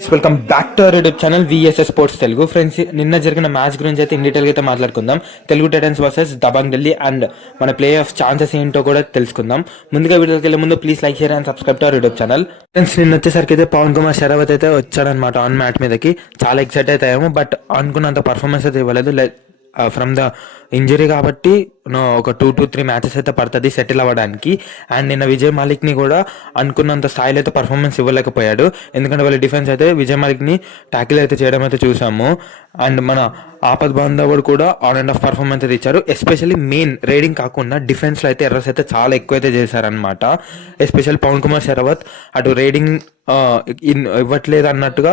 Welcome back to our YouTube channel VSS sports Telugu. Friends, నిన్న జరిగిన match గురించి అయితే ఇన్ డీటెయిల్గా అయితే మాట్లాడుకుందాం. Telugu Titans versus Dabangg Delhi and మన ప్లే ఆఫ్ ఛాన్సెస్ ఏంటో కూడా తెలుసుకుందాం. ముందుగా వీడియోకి వెళ్ళే ముందు please like, share and subscribe to our YouTube channel. Friends, నిన్న వచ్చేసరికి అయితే పవన్ కుమార్ షరావత్ అయితే వచ్చాడనమాట ఆన్ మ్యాట్ మీదకి. చాలా ఎక్సైట్ అయితే అయ్యాము, బట్ అనుకున్నంత పర్ఫార్మెన్స్ అయితే ఇవ్వలేదు. ఫ్రమ్ ద ఇంజరీ కాబట్టి ఒక 2 to 3 మ్యాచెస్ అయితే పడుతుంది సెటిల్ అవ్వడానికి. అండ్ నిన్న విజయ్ మాలిక్ని కూడా అనుకున్నంత స్థాయిలో అయితే పర్ఫార్మెన్స్ ఇవ్వలేకపోయాడు. ఎందుకంటే వాళ్ళ డిఫెన్స్ అయితే విజయ్ మాలిక్ని ట్యాకిల్ అయితే చేయడం అయితే చూసాము. అండ్ మన ఆపద్ బాంధవుడు కూడా ఆన్ అండ్ ఆఫ్ పర్ఫార్మెన్స్ అయితే ఇచ్చారు. ఎస్పెషల్లీ మెయిన్ రైడింగ్ కాకుండా డిఫెన్స్లో అయితే ఎర్రర్స్ అయితే చాలా ఎక్కువ అయితే చేశారనమాట. ఎస్పెషల్లీ పవన్ కుమార్ షరావత్ అటు రైడింగ్ ఇవ్వట్లేదు అన్నట్టుగా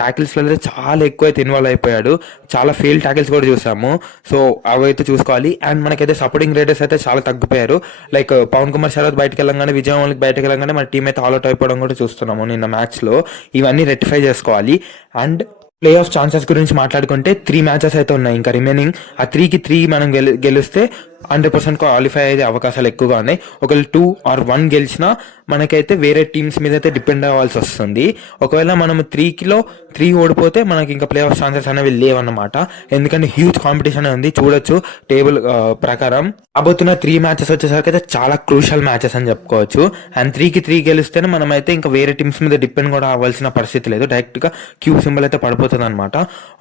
ట్యాకిల్స్లో అయితే చాలా ఎక్కువ అయితే ఇన్వాల్వ్ అయిపోయాడు. చాలా ఫెయిల్ ట్యాకిల్స్ కూడా చూసాము. సో అవి అయితే చూసుకోవాలి. అండ్ మనకైతే సపోర్టింగ్ రేటర్స్ అయితే చాలా తగ్గిపోయారు. లైక్ పవన్ కుమార్ షరావత్ బయటకు వెళ్ళంగానే, విజయ్ మాలిక్ బయటకు వెళ్ళంగానే మన టీం అయితే ఆల్అౌట్ అయిపోవడం కూడా చూస్తున్నాము నిన్న మ్యాచ్లో. ఇవన్నీ రెక్టిఫై చేసుకోవాలి. అండ్ ప్లే ఆఫ్ ఛాన్సెస్ గురించి మాట్లాడుకుంటే 3 మ్యాచెస్ అయితే ఉన్నాయి ఇంకా రిమైనింగ్. ఆ 3కి 3 మనం గెలిస్తే 100% క్వాలిఫై అయ్యే అవకాశాలు ఎక్కువగా ఉన్నాయి. ఒకవేళ 2 or 1 గెలిచినా మనకైతే వేరే టీమ్స్ మీద అయితే డిపెండ్ అవ్వాల్సి వస్తుంది. ఒకవేళ మనం 3 ఓడిపోతే మనకి ఇంకా ప్లే ఆఫ్ ఛాన్సెస్ అనేవి లేవన్నమాట. ఎందుకంటే హ్యూజ్ కాంపిటీషన్ ఉంది. చూడొచ్చు టేబుల్ ప్రకారం రాబోతున్న 3 మ్యాచెస్ వచ్చేసరికి అయితే చాలా క్రూషల్ మ్యాచెస్ అని చెప్పుకోవచ్చు. అండ్ 3కి 3 గెలిస్తేనే మనం అయితే ఇంకా వేరే టీమ్స్ మీద డిపెండ్ కూడా అవ్వాల్సిన పరిస్థితి లేదు. డైరెక్ట్గా క్యూ సింబల్ అయితే పడిపోతుంది అనమాట.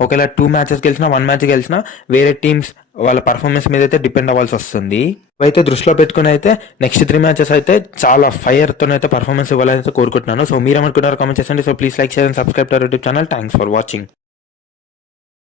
ఒకవేళ 2 మ్యాచెస్ గెలిచినా, 1 మ్యాచ్ గెలిచినా వేరే టీమ్స్ వాళ్ళ పర్ఫార్మెన్స్ మీద అయితే డిపెండ్ అవ్వాల్సి వస్తుంది. అయితే దృష్టిలో పెట్టుకుని అయితే నెక్స్ట్ 3 మ్యాచెస్ అయితే చాలా ఫైర్తో అయితే పర్ఫార్మెన్స్ ఇవ్వాలని అయితే కోరుకుంటున్నాను. సో మీరేమనుకుంటారో కామెంట్ చేయండి. So please like, share and subscribe to our YouTube channel. Thanks for watching.